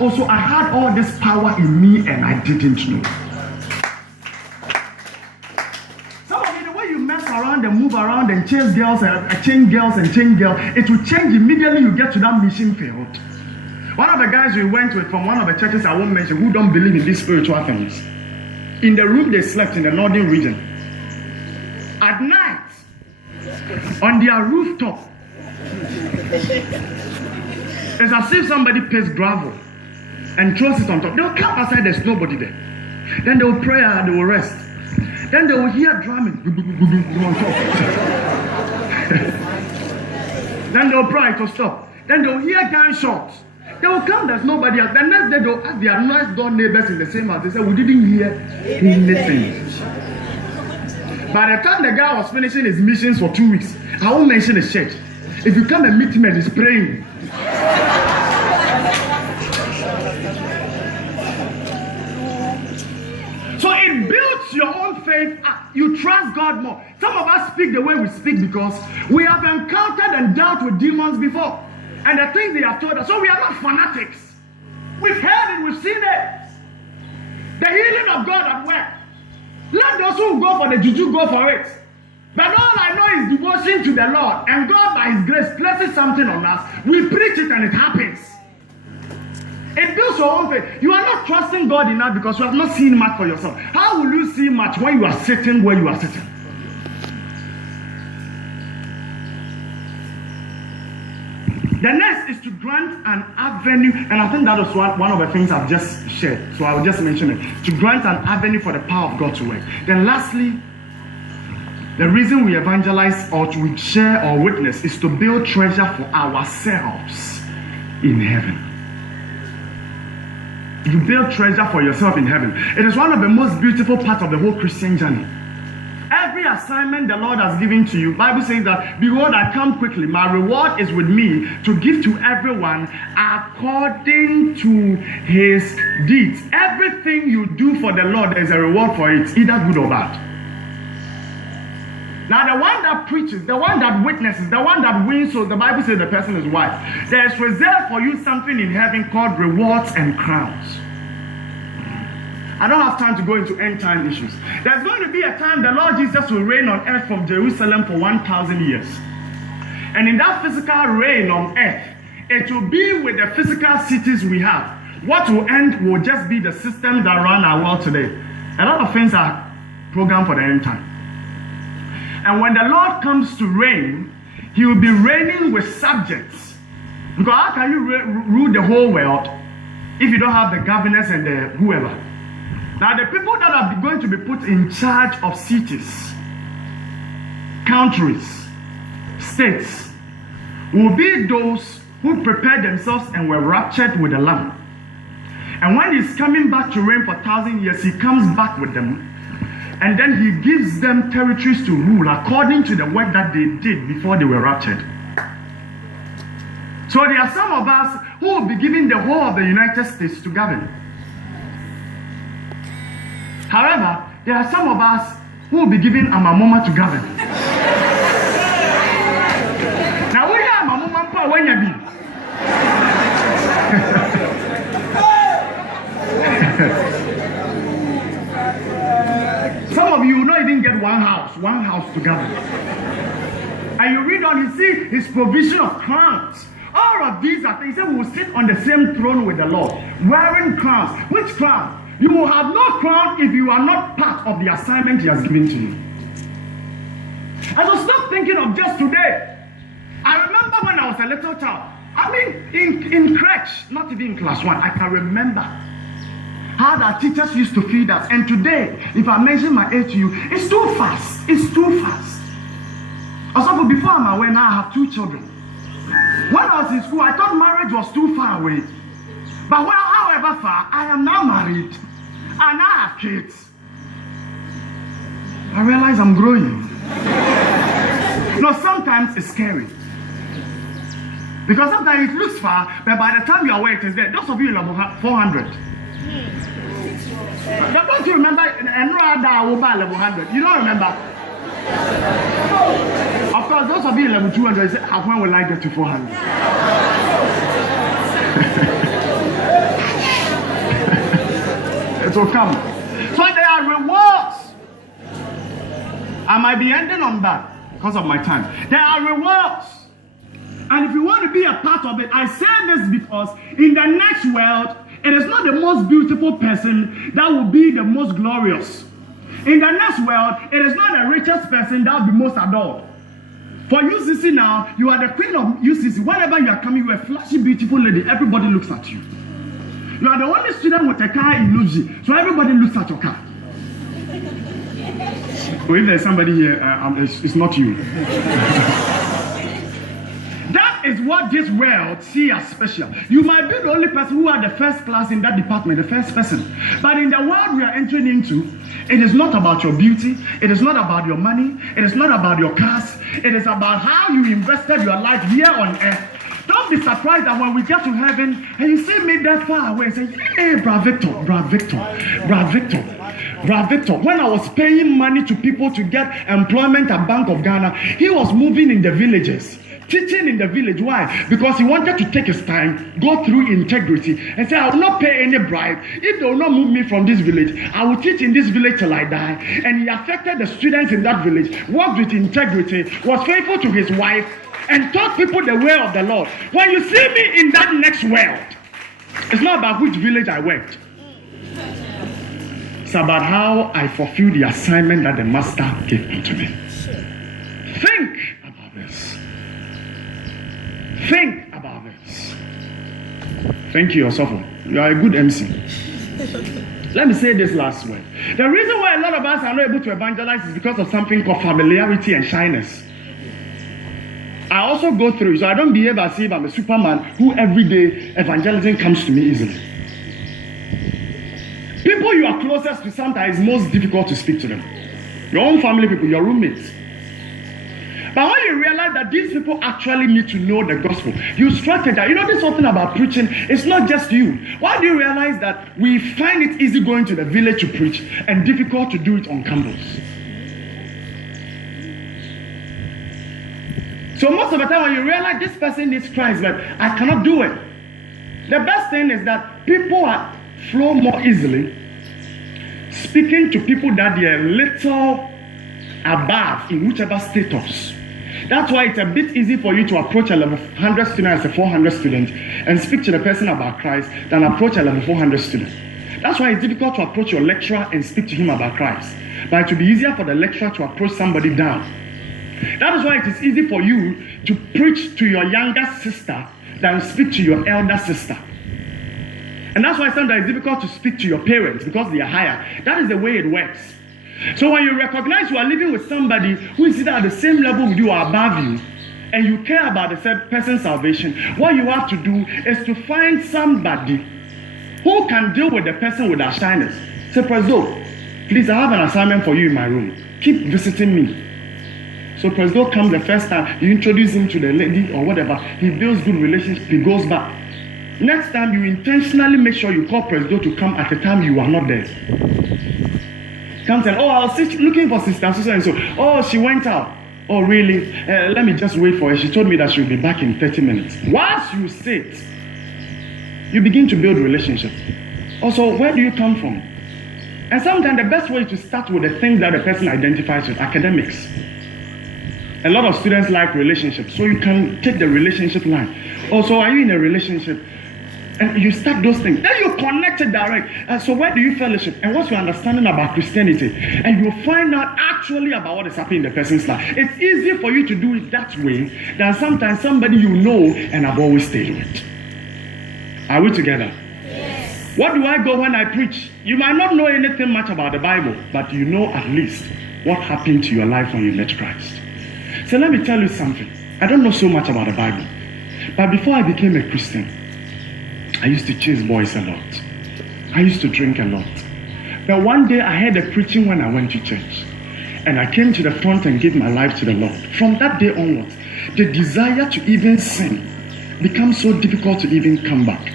Also, I had all this power in me and I didn't know. Some of you, the way you mess around and move around and chase girls and change girls, it will change immediately you get to that mission field. One of the guys we went with from one of the churches I won't mention who don't believe in these spiritual things. In the room they slept in the northern region. At night, on their rooftop, it's as if somebody pays gravel and throws it on top. They'll come outside, there's nobody there. Then they will pray and they will rest. Then they will hear drumming on top. Then they will pray to stop. Then they will hear gunshots. They will come, there's nobody else. The next day they will ask their next door neighbors in the same house. They say, we didn't hear anything. By the time the guy was finishing his missions for 2 weeks, I won't mention the church. If you come and meet him and he's praying. So it builds your own faith up. You trust God more. Some of us speak the way we speak because we have encountered and dealt with demons before. And the things they have told us. So we are not fanatics. We've heard it, we've seen it. The healing of God at work. Let those who go for the juju go for it. But all I know is devotion to the Lord. And God by His grace places something on us. We preach it and it happens. It builds your own faith. You are not trusting God enough because you have not seen much for yourself. How will you see much when you are sitting where you are sitting? The next is to grant an avenue, and I think that was one of the things I've just shared, so I'll just mention it. To grant an avenue for the power of God to work. Then lastly, the reason we evangelize or we share or witness is to build treasure for ourselves in heaven. You build treasure for yourself in heaven. It is one of the most beautiful parts of the whole Christian journey. Every assignment the Lord has given to you, Bible says that, behold, I come quickly. My reward is with me to give to everyone according to his deeds. Everything you do for the Lord, there is a reward for it, either good or bad. Now, the one that preaches, the one that witnesses, the one that wins, so the Bible says the person is wise. There is reserved for you something in heaven called rewards and crowns. I don't have time to go into end time issues. There's going to be a time the Lord Jesus will reign on earth from Jerusalem for 1,000 years. And in that physical reign on earth, it will be with the physical cities we have. What will end will just be the systems that run our world today. A lot of things are programmed for the end time. And when the Lord comes to reign, He will be reigning with subjects. Because how can you rule the whole world if you don't have the governors and the whoever? Now, the people that are going to be put in charge of cities, countries, states, will be those who prepared themselves and were raptured with the Lamb. And when He's coming back to reign for 1,000 years, He comes back with them. And then He gives them territories to rule according to the work that they did before they were raptured. So there are some of us who will be given the whole of the United States to govern. However, there are some of us who will be given Amamoma to govern. Now, we are Amamoma when you be. Some of you will not even get one house to govern. And you read on, you see His provision of crowns. All of these are things that we will sit on the same throne with the Lord, wearing crowns. Which crown? You will have no crown if you are not part of the assignment He has given to you. And so stop thinking of just today. I remember when I was a little child. I mean, in crèche, not even in class 1, I can remember how our teachers used to feed us. And today, if I mention my age to you, it's too fast. It's too fast. Also, before I'm aware, now I have 2 children. When I was in school, I thought marriage was too far away. But well, however far, I am now married. And I have kids. I realize I'm growing. No, sometimes it's scary. Because sometimes it looks far, but by the time you are aware, it is there. Those of you in level 400. Don't you remember level 100? You don't remember? Of course, those of you in level 200 say, when will I get to 400? So come. So there are rewards. I might be ending on that because of my time. There are rewards. And if you want to be a part of it, I say this because in the next world, it is not the most beautiful person that will be the most glorious. In the next world, it is not the richest person that will be most adored. For UCC now, you are the queen of UCC. Whenever you are coming, you are a flashy, beautiful lady. Everybody looks at you. You are the only student with a car in Luigi, so everybody looks at your car. So if there's somebody here, it's not you. That is what this world sees as special. You might be the only person who are the first class in that department, the first person. But in the world we are entering into, it is not about your beauty. It is not about your money. It is not about your cars. It is about how you invested your life here on earth. Don't be surprised that when we get to heaven and you see me that far away and say, hey, Bra Victor, Bra Victor, Bra Victor, Bra Victor. When I was paying money to people to get employment at Bank of Ghana, he was moving in the villages. Teaching in the village. Why? Because he wanted to take his time, go through integrity, and say, I will not pay any bribe. If they will not move me from this village, I will teach in this village till I die. And he affected the students in that village, worked with integrity, was faithful to his wife, and taught people the way of the Lord. When you see me in that next world, it's not about which village I worked. It's about how I fulfilled the assignment that the master gave unto me. Think about this. Think about this. Thank you, Osofo. You are a good MC. Let me say this last word. The reason why a lot of us are not able to evangelize is because of something called familiarity and shyness. I also go through, so I don't behave as if I'm a Superman who every day evangelism comes to me easily. People you are closest to sometimes it's most difficult to speak to them. Your own family people, your roommates. But when you realize that these people actually need to know the gospel, you strategize. You know, there's something about preaching. It's not just you. Why do you realize that we find it easy going to the village to preach and difficult to do it on campus? So most of the time when you realize this person needs Christ, but I cannot do it. The best thing is that people flow more easily speaking to people that they are little above in whichever status. That's why it's a bit easy for you to approach a level 100 student as a 400 student and speak to the person about Christ than approach a level 400 student. That's why it's difficult to approach your lecturer and speak to him about Christ. But it will be easier for the lecturer to approach somebody down. That is why it is easy for you to preach to your younger sister than speak to your elder sister. And that's why sometimes it's difficult to speak to your parents because they are higher. That is the way it works. So when you recognize you are living with somebody who is either at the same level with you or above you, and you care about the person's salvation, what you have to do is to find somebody who can deal with the person with their shyness. Say, President, please, I have an assignment for you in my room. Keep visiting me. So President comes the first time, you introduce him to the lady or whatever, he builds good relationship, he goes back. Next time, you intentionally make sure you call President to come at the time you are not there. Comes and, oh, I was looking for Sister Susan and so. Oh, she went out. Oh, really? Let me just wait for her. She told me that she'll be back in 30 minutes. Once you sit, you begin to build relationship. Also, where do you come from? And sometimes the best way is to start with the things that the person identifies with, academics. A lot of students like relationships, so you can take the relationship line. Also, are you in a relationship? And you start those things. Then you connect it direct. So where do you fellowship? And what's your understanding about Christianity? And you'll find out actually about what is happening in the person's life. It's easier for you to do it that way than sometimes somebody you know and have always stayed with. Are we together? Yes. What do I go when I preach? You might not know anything much about the Bible, but you know at least what happened to your life when you met Christ. So let me tell you something. I don't know so much about the Bible, but before I became a Christian, I used to chase boys a lot. I used to drink a lot. But one day I heard a preaching when I went to church. And I came to the front and gave my life to the Lord. From that day onwards, the desire to even sin becomes so difficult to even come back.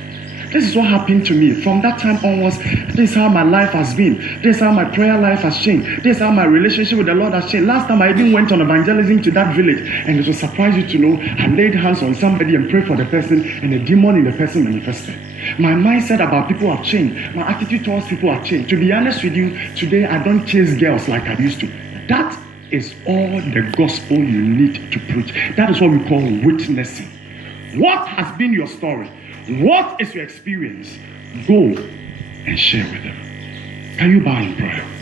This is what happened to me. From that time onwards, this is how my life has been. This is how my prayer life has changed. This is how my relationship with the Lord has changed. Last time I even went on evangelism to that village, and it will surprise you to know I laid hands on somebody and prayed for the person, and a demon in the person manifested. My mindset about people have changed. My attitude towards people have changed. To be honest with you, today I don't chase girls like I used to. That is all the gospel you need to preach. That is what we call witnessing. What has been your story? What is your experience? Go and share with them. Can you bow in prayer?